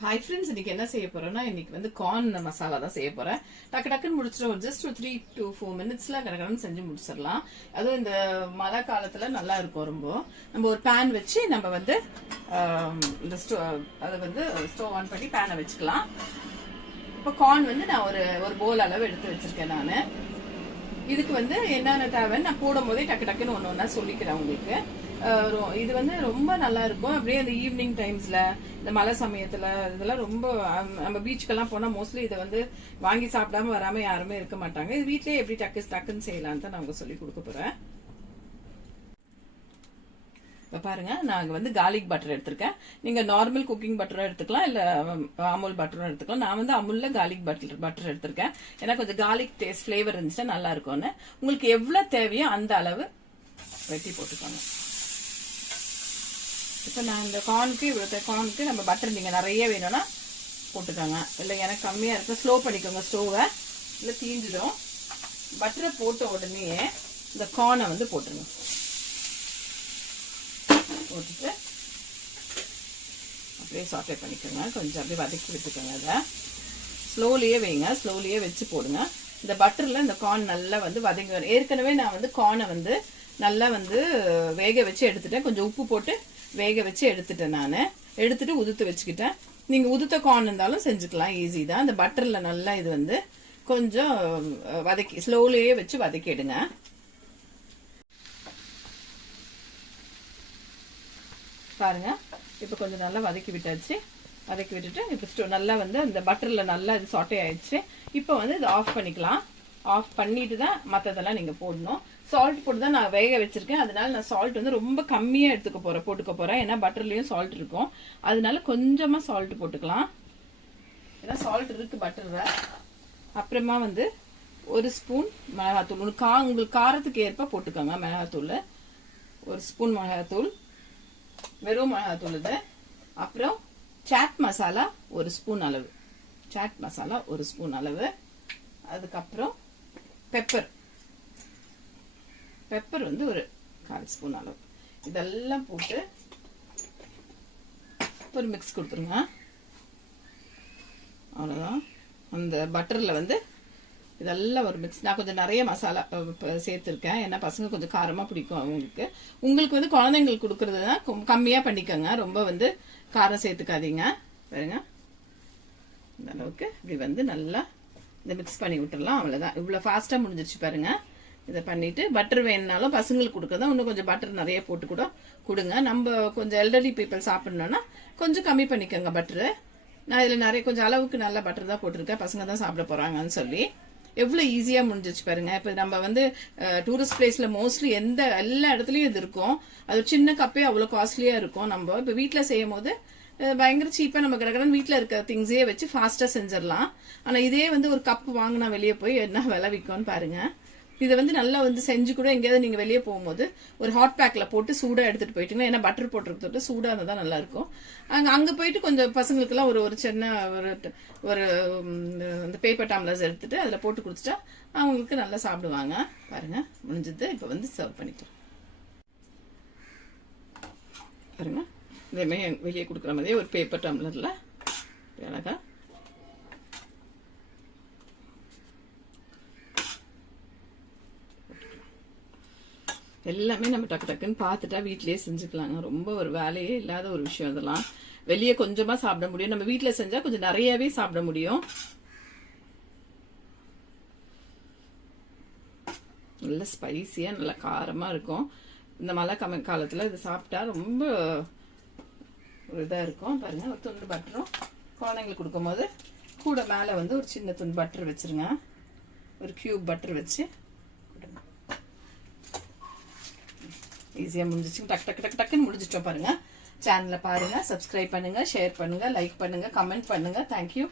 Hi friends, இன்னைக்கு என்ன செய்ய போறோம்னா இன்னைக்கு வந்து கார்ன் மசாலா தான் செய்ய போறேன். டக்கு டக்குன்னு முடிச்சிடும். ஜஸ்ட் 3 to 4 மினிட்ஸ்ல கடகடன்னு செஞ்சு முடிச்சிடலாம். அதுவும் இந்த மழை காலத்துல நல்லா இருக்கும். ரொம்ப நம்ம ஒரு பேன் வச்சு நம்ம வந்து இந்த அதை வந்து ஸ்டவ் ஆன் பண்ணி பேனை வச்சுக்கலாம். இப்போ கார்ன் வந்து நான் ஒரு போல் அளவு எடுத்து வச்சிருக்கேன். நான் இதுக்கு வந்து என்னென்ன தேவைன்னு நான் போடும் போதே டக்கு டக்குன்னு ஒன்று ஒன்றா சொல்லிக்கிறேன் உங்களுக்கு. இது வந்து ரொம்ப நல்லா இருக்கும். அப்படியே அந்த ஈவினிங் டைம்ஸ்ல இந்த மழை சமயத்துல இதெல்லாம் ரொம்ப நம்ம பீச்சுக்கெல்லாம் போனா மோஸ்ட்லி இதை வந்து வாங்கி சாப்பிடாம வராம யாருமே இருக்க மாட்டாங்க. இது வீட்லயே எப்படி டக்குன்னு செய்யலான்னு தான் நான் உங்களுக்கு சொல்லி கொடுக்க போறேன். இப்ப பாருங்க, நான் வந்து கார்லிக் பட்டர் எடுத்திருக்கேன். நீங்க நார்மல் குக்கிங் பட்டரும் எடுத்துக்கலாம், இல்ல அமுல் பட்டரும் எடுத்துக்கலாம். நான் வந்து அமுல்ல கார்லிக் பட்டர் எடுத்திருக்கேன். ஏன்னா கொஞ்சம் கார்லிக் டேஸ்ட் ஃபிளேவர் இருந்துச்சுன்னா நல்லா இருக்கும்னு. உங்களுக்கு எவ்வளவு தேவையோ அந்த அளவு வெட்டி போட்டுக்கோங்க. இப்போ நான் இந்த கார்னுக்கு நம்ம பட்டர் நீங்கள் நிறைய வேணும்னா போட்டுக்கோங்க. இல்லை எனக்கு கம்மியாக இருக்கும், ஸ்லோ பண்ணிக்கோங்க ஸ்டோவை, இல்லை தீஞ்சிடும். பட்டரை போட்ட உடனே இந்த கார்னை வந்து போட்டுருங்க. போட்டுட்டு அப்படியே சாட்டே பண்ணிக்கோங்க. கொஞ்சம் அப்படியே வதக்கி விட்டுக்கோங்க. அதை ஸ்லோலியே வைங்க, ஸ்லோலியே வச்சு போடுங்க. இந்த பட்டரில் இந்த கார்ன் நல்லா வந்து வதங்கி வரும். ஏற்கனவே நான் வந்து கார்னை வந்து நல்லா வந்து வேக வச்சு எடுத்துட்டேன். கொஞ்சம் உப்பு போட்டு வேக வச்சு எடுத்துட்டேன். நான் எடுத்துட்டு உதுத்து வச்சுக்கிட்டேன். நீங்க உதுத்த கார்ன் இருந்தாலும் செஞ்சுக்கலாம், ஈஸி தான். இந்த பட்டர்ல நல்லா இது வந்து கொஞ்சம் வதக்கி ஸ்லோலியே வச்சு வதக்கிடுங்க. பாருங்க, இப்ப கொஞ்சம் நல்லா வதக்கி விட்டாச்சு. வதக்கி விட்டுட்டு இப்ப நல்லா வந்து அந்த பட்டர்ல நல்லா இது சாட்டே ஆயிடுச்சு. இப்ப வந்து இதை ஆஃப் பண்ணிக்கலாம். ஆஃப் பண்ணிட்டு தான் மற்றதெல்லாம் நீங்க போடணும். சால்ட் போட்டு தான் நான் வேக வச்சிருக்கேன். அதனால நான் சால்ட் வந்து ரொம்ப கம்மியா போட்டுக்க போறேன். ஏன்னா பட்டர்லயும் சால்ட் இருக்கும். அதனால கொஞ்சமா சால்ட் போட்டுக்கலாம். ஏன்னா சால்ட் இருக்கு பட்டர்ல. அப்புறமா வந்து ஒரு ஸ்பூன் மிளகாத்தூள். உங்களுக்கு காரத்துக்கு ஏற்ப போட்டுக்கோங்க மிளகாத்தூள். ஒரு ஸ்பூன் மிளகாத்தூள், வெறும் மிளகாத்தூள் இது. அப்புறம் சாட் மசாலா ஒரு ஸ்பூன் அளவு. சாட் மசாலா ஒரு ஸ்பூன் அளவு. அதுக்கப்புறம் பெப்பர் வந்து ஒரு 1/4 ஸ்பூன் அளவு. இதெல்லாம் போட்டு ஒரு மிக்ஸ் கொடுத்துருங்க. அவ்வளோதான். அந்த பட்டர்ல வந்து இதெல்லாம் ஒரு மிக்ஸ். நான் கொஞ்சம் நிறைய மசாலா சேர்த்துருக்கேன். ஏன்னா பசங்க கொஞ்சம் காரமா பிடிக்கும் அவங்களுக்கு. உங்களுக்கு வந்து குழந்தைங்களுக்கு கொடுக்கறதுனா கம்மியா பண்ணிக்கோங்க. ரொம்ப வந்து காரம் சேர்த்துக்காதீங்க. பாருங்க, இந்த அளவுக்கு இப்படி வந்து நல்லா இதை மிக்ஸ் பண்ணி விட்டுடலாம். அவ்வளவுதான். இவ்வளவு ஃபாஸ்டா முடிஞ்சிருச்சு பாருங்க. இதை பண்ணிட்டு பட்டர் வேணுனாலும் பசங்களுக்கு கொடுக்கறதா இன்னும் கொஞ்சம் பட்டர் நிறைய போட்டு கூட கொடுங்க. நம்ம கொஞ்சம் எல்டர்லி பீப்புள் சாப்பிடணும்னா கொஞ்சம் கம்மி பண்ணிக்கோங்க பட்டரு. நான் இதுல நிறைய கொஞ்சம் அளவுக்கு நல்லா பட்டர் தான் போட்டிருக்கேன். பசங்க தான் சாப்பிட போறாங்கன்னு சொல்லி. எவ்வளவு ஈஸியா முடிஞ்சிச்சு பாருங்க. இப்ப நம்ம வந்து டூரிஸ்ட் பிளேஸ்ல மோஸ்ட்லி எல்லா இடத்துலயும் இது இருக்கும். அது சின்ன கப்பே அவ்வளவு காஸ்ட்லியா இருக்கும். நம்ம இப்ப வீட்டுல செய்யும் போது பயங்கர சீப்பா நம்ம கடகடன் வீட்டுல இருக்க திங்ஸே வச்சு ஃபாஸ்டா செஞ்சிடலாம். ஆனா இதே வந்து ஒரு கப் வாங்கினா வெளியே போய் என்ன விலை விற்கும்னு பாருங்க. இதை வந்து நல்லா வந்து செஞ்சு கூட எங்கேயாவது நீங்க வெளியே போகும்போது ஒரு ஹாட் பேக்ல போட்டு சூடா எடுத்துட்டு போயிட்டீங்கன்னா, ஏன்னா பட்டர் போட்டுருக்க சூடா இருந்தா நல்லா இருக்கும். அங்க போயிட்டு கொஞ்சம் பசங்களுக்கு எல்லாம் ஒரு சின்ன ஒரு இந்த பேப்பர் டம்ளர்ஸ் எடுத்துட்டு அதுல போட்டு குடிச்சிட்டா அவங்களுக்கு நல்லா சாப்பிடுவாங்க. பாருங்க, முடிஞ்சது. இப்ப வந்து சர்வ் பண்ணிக்கலாம். பாருங்க, இதே வெளியே கொடுக்குற மாதிரியே ஒரு பேப்பர் டம்ளர்ல அழகா எல்லாமே நம்ம டக்கு டக்குன்னு பார்த்துட்டா வீட்லயே செஞ்சுக்கலாங்க. ரொம்ப ஒரு வேலையே இல்லாத ஒரு விஷயம். இதெல்லாம் வெளியே கொஞ்சமா சாப்பிட முடியும். நம்ம வீட்டுல செஞ்சா கொஞ்சம் நிறையவே சாப்பிட முடியும். நல்ல ஸ்பைசியா நல்ல காரமா இருக்கும். இந்த மழை காலத்துல இது சாப்பிட்டா ரொம்ப ஒரு இதா இருக்கும். பாருங்க, ஒரு துண்டு பட்டரும் குழந்தைங்களுக்கு கொடுக்கும் போது கூட மேல வந்து ஒரு சின்ன துண்டு பட்டர் வச்சிருங்க. ஒரு கியூப் பட்டர் வச்சு ஈஸியா முடிஞ்சிச்சு. டக்குன்னு முடிஞ்சிட்டோம் பாருங்க. சேனலை பாருங்க, சப்ஸ்கிரைப் பண்ணுங்க, ஷேர் பண்ணுங்க, லைக் பண்ணுங்க, கமெண்ட் பண்ணுங்க. தேங்க்யூ.